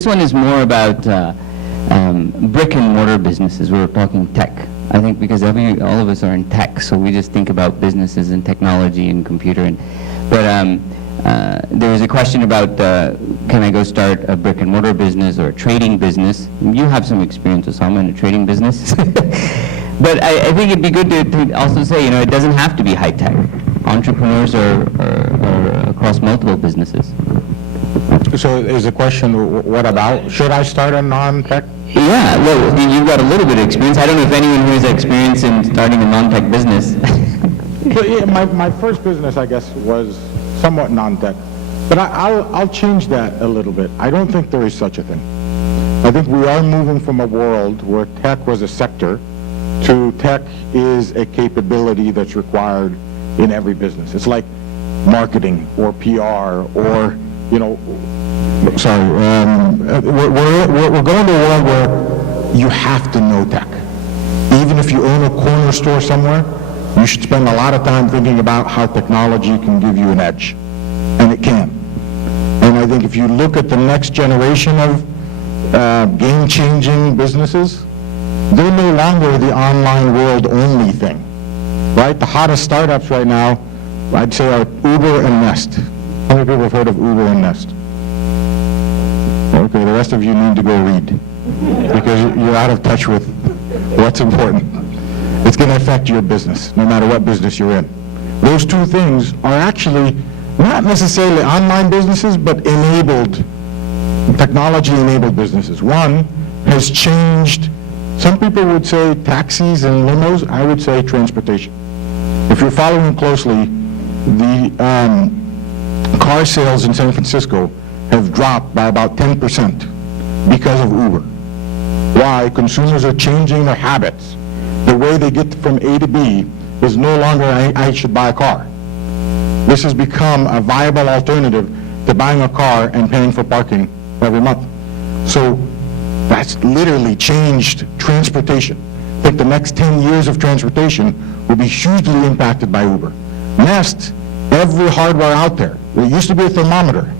This one is more about brick and mortar businesses. We're talking tech. I think because all of us are in tech, so we just think about businesses and technology and computer. But there was a question about can I go start a brick and mortar business or a trading business? You have some experience with some in a trading business. But I think it'd be good to also say, it doesn't have to be high tech. Entrepreneurs are across multiple businesses. So is the question, what about? Should I start a non-tech? Yeah, well, you've got a little bit of experience. I don't know if anyone here has experience in starting a non-tech business. So, yeah, my first business, I guess, was somewhat non-tech. But I'll change that a little bit. I don't think there is such a thing. I think we are moving from a world where tech was a sector to tech is a capability that's required in every business. It's like marketing or PR or we're going to a world where you have to know tech. Even if you own a corner store somewhere, you should spend a lot of time thinking about how technology can give you an edge. And it can. And I think if you look at the next generation of game-changing businesses, they're no longer the online world only thing. Right? The hottest startups right now, I'd say, are Uber and Nest. How many people have heard of Uber and Nest? Okay, the rest of you need to go read because you're out of touch with what's important. It's going to affect your business, no matter what business you're in. Those two things are actually not necessarily online businesses, but technology-enabled businesses. One has changed, some people would say taxis and limos, I would say transportation. If you're following closely, the car sales in San Francisco have dropped by about 10% because of Uber. Why? Consumers are changing their habits. The way they get from A to B is no longer I should buy a car. This has become a viable alternative to buying a car and paying for parking every month. So that's literally changed transportation. I think the next 10 years of transportation will be hugely impacted by Uber. Nest, every hardware out there. There used to be a thermometer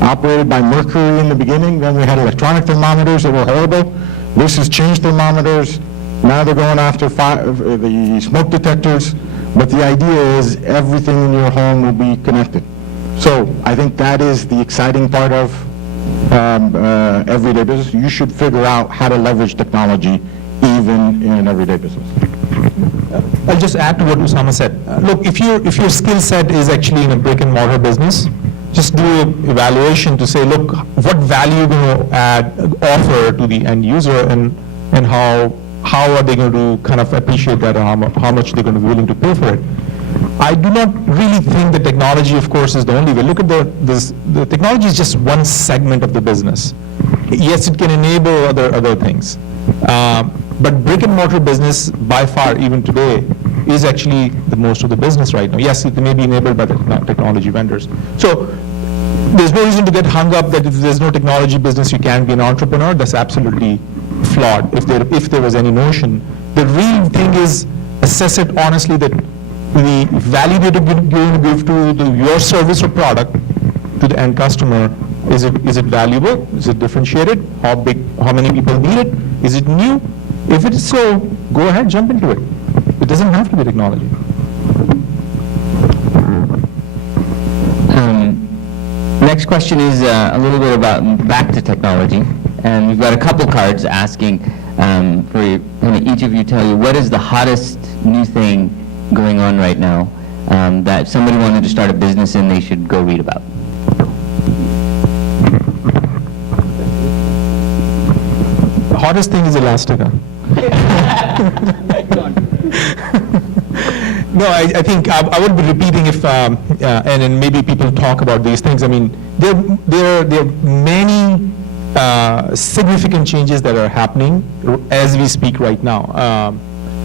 operated by mercury in the beginning. Then we had electronic thermometers that were horrible. This has changed thermometers. Now they're going after the smoke detectors. But the idea is everything in your home will be connected. So I think that is the exciting part of everyday business. You should figure out how to leverage technology even in an everyday business. I'll just add to what Usama said. Look, if your skill set is actually in a brick and mortar business, just do an evaluation to say, look, what value you're going to offer to the end user, and how are they going to kind of appreciate that, or how much they're going to be willing to pay for it. I do not really think the technology, of course, is the only way. Look at the technology is just one segment of the business. Yes, it can enable other things. But brick and mortar business, by far, even today, is actually the most of the business right now. Yes, it may be enabled by the technology vendors. So there's no reason to get hung up that if there's no technology business, you can't be an entrepreneur. That's absolutely flawed, if there was any notion. The real thing is assess it honestly, that the value that you're going to give to your service or product to the end customer, is it valuable? Is it differentiated? How many people need it? Is it new? If it is so, go ahead, jump into it. It doesn't have to be technology. Next question is a little bit about back to technology. And we've got a couple cards asking for each of you tell you what is the hottest new thing going on right now that if somebody wanted to start a business in, they should go read about. The hottest thing is Elastica. No, I think I would be repeating if, and maybe people talk about these things. I mean, there are many significant changes that are happening as we speak right now.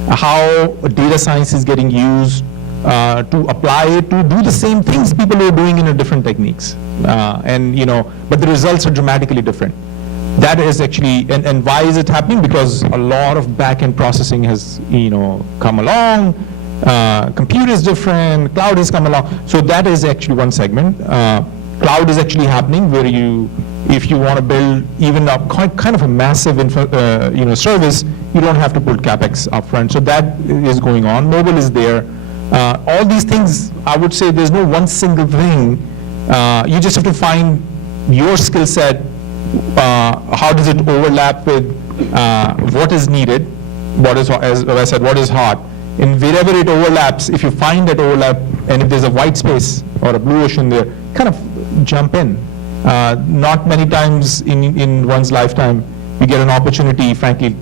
How data science is getting used to apply it to do the same things people are doing in a different techniques, but the results are dramatically different. That is actually, and why is it happening? Because a lot of back-end processing has, come along. Compute is different. Cloud has come along. So that is actually one segment. Cloud is actually happening where you if you want to build even a kind of a massive service, you don't have to put CapEx upfront. So that is going on. Mobile is there. All these things, I would say there's no one single thing. You just have to find your skill set. How does it overlap with what is needed? What is, as I said, what is hot? And wherever it overlaps, if you find that overlap, and if there's a white space or a blue ocean there, kind of jump in. Not many times in one's lifetime you get an opportunity, frankly,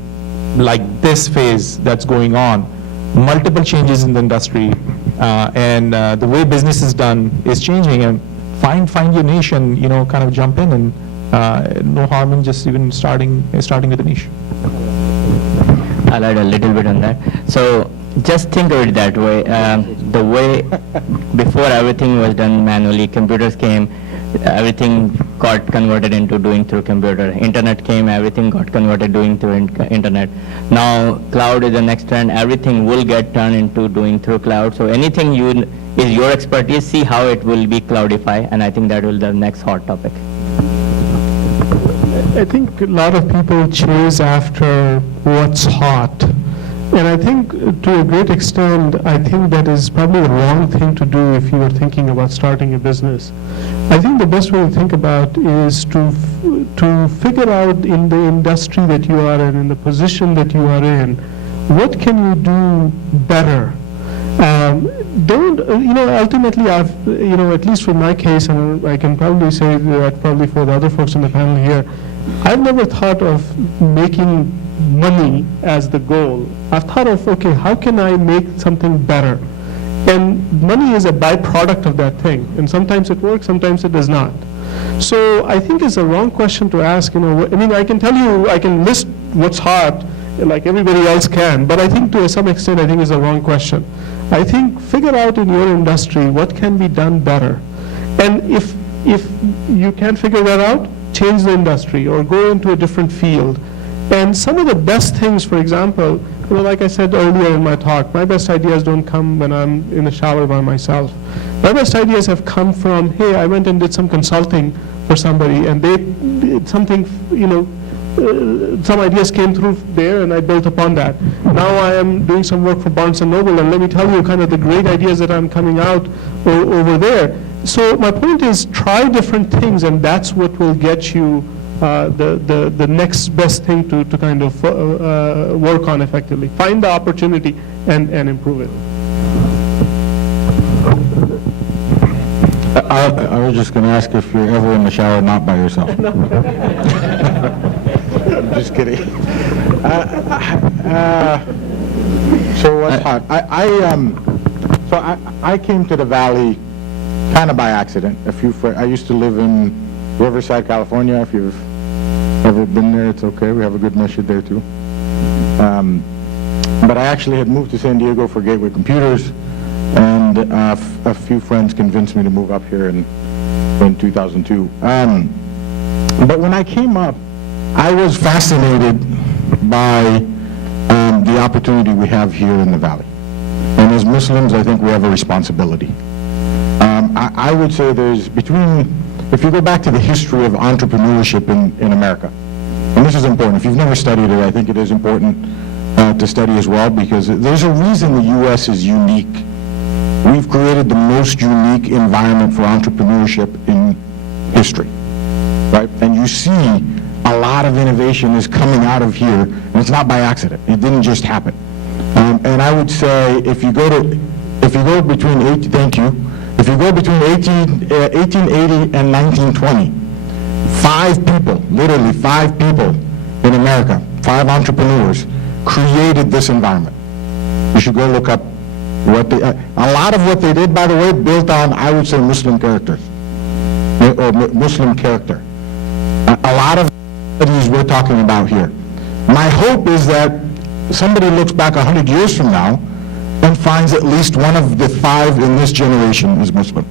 like this phase that's going on. Multiple changes in the industry, and the way business is done is changing. And find your niche, and kind of jump in, and no harm in just even starting with a niche. I'll add a little bit on that. So just think of it that way. The way before everything was done manually, computers came, everything got converted into doing through computer. Internet came, everything got converted doing through internet. Now cloud is the next trend. Everything will get turned into doing through cloud. So anything is your expertise, see how it will be cloudify, and I think that will be the next hot topic. I think a lot of people chase after what's hot. And I think to a great extent, I think that is probably the wrong thing to do if you are thinking about starting a business. I think the best way to think about is to figure out in the industry that you are in the position that you are in, what can you do better? Ultimately, at least for my case, and I can probably say that probably for the other folks on the panel here, I've never thought of making money as the goal. I've thought of, okay, how can I make something better? And money is a byproduct of that thing. And sometimes it works, sometimes it does not. So I think it's a wrong question to ask. I can tell you, I can list what's hot, like everybody else can, but I think to some extent, I think it's a wrong question. I think figure out in your industry what can be done better. And if you can't figure that out, change the industry or go into a different field. And some of the best things, for example, like I said earlier in my talk, my best ideas don't come when I'm in the shower by myself. My best ideas have come from, hey, I went and did some consulting for somebody, and they did something, some ideas came through there, and I built upon that. Now I am doing some work for Barnes & Noble, and let me tell you kind of the great ideas that I'm coming out over there. So my point is, try different things, and that's what will get you the next best thing to kind of work on effectively. Find the opportunity and improve it. I was just going to ask if you're ever in the shower not by yourself. I'm just kidding. So what's hot? I came to the Valley kind of by accident. I used to live in Riverside, California. If you've ever been there, it's okay. We have a good masjid there too. But I actually had moved to San Diego for Gateway Computers, and a few friends convinced me to move up here in 2002. But when I came up, I was fascinated by the opportunity we have here in the Valley. And as Muslims, I think we have a responsibility. I would say if you go back to the history of entrepreneurship in America, and this is important, if you've never studied it, I think it is important to study as well, because there's a reason the U.S. is unique. We've created the most unique environment for entrepreneurship in history, right? And you see a lot of innovation is coming out of here, and it's not by accident. It didn't just happen. And I would say if you go between 1880 and 1920, literally five people in America, 5 entrepreneurs, created this environment. You should go look up what a lot of what they did, by the way, built on, I would say, Muslim characters, or Muslim character. A lot of studies we're talking about here. My hope is that somebody looks back 100 years from now and finds at least one of the 5 in this generation is Muslim.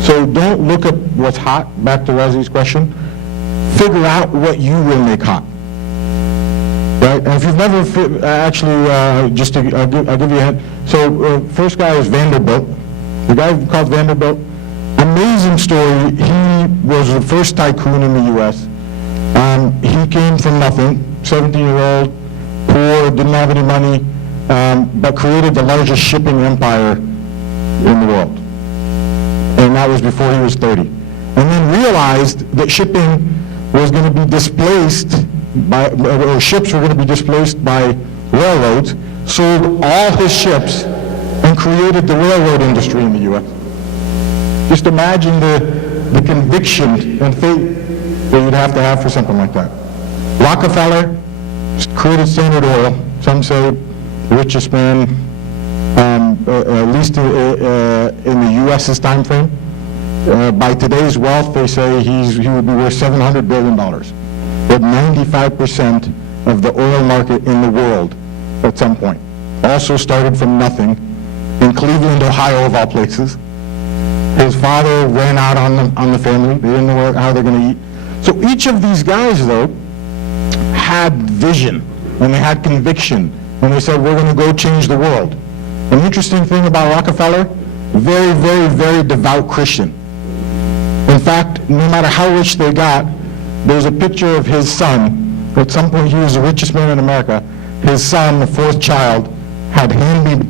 So don't look at what's hot, back to Razi's question. Figure out what you will make hot. Right? And if you've never, I'll give you a hint. So first guy is Vanderbilt. The guy called Vanderbilt, amazing story. He was the first tycoon in the U.S. He came from nothing, 17-year-old, poor, didn't have any money, but created the largest shipping empire in the world. And that was before he was 30. And then realized that shipping was going to be displaced by, or ships were going to be displaced by railroads, sold all his ships, and created the railroad industry in the U.S. Just imagine the conviction and faith that you'd have to have for something like that. Rockefeller created Standard Oil. Some say the richest man, at least in the U.S.'s time frame. By today's wealth, they say he would be worth $700 billion. With 95% of the oil market in the world at some point. Also started from nothing in Cleveland, Ohio, of all places. His father ran out on the family. They didn't know how they're going to eat. So each of these guys, though, had vision, and they had conviction, and they said, we're going to go change the world. An interesting thing about Rockefeller, very, very, very devout Christian. In fact, no matter how rich they got, there's a picture of his son. At some point, he was the richest man in America. His son, the fourth child, had hand-me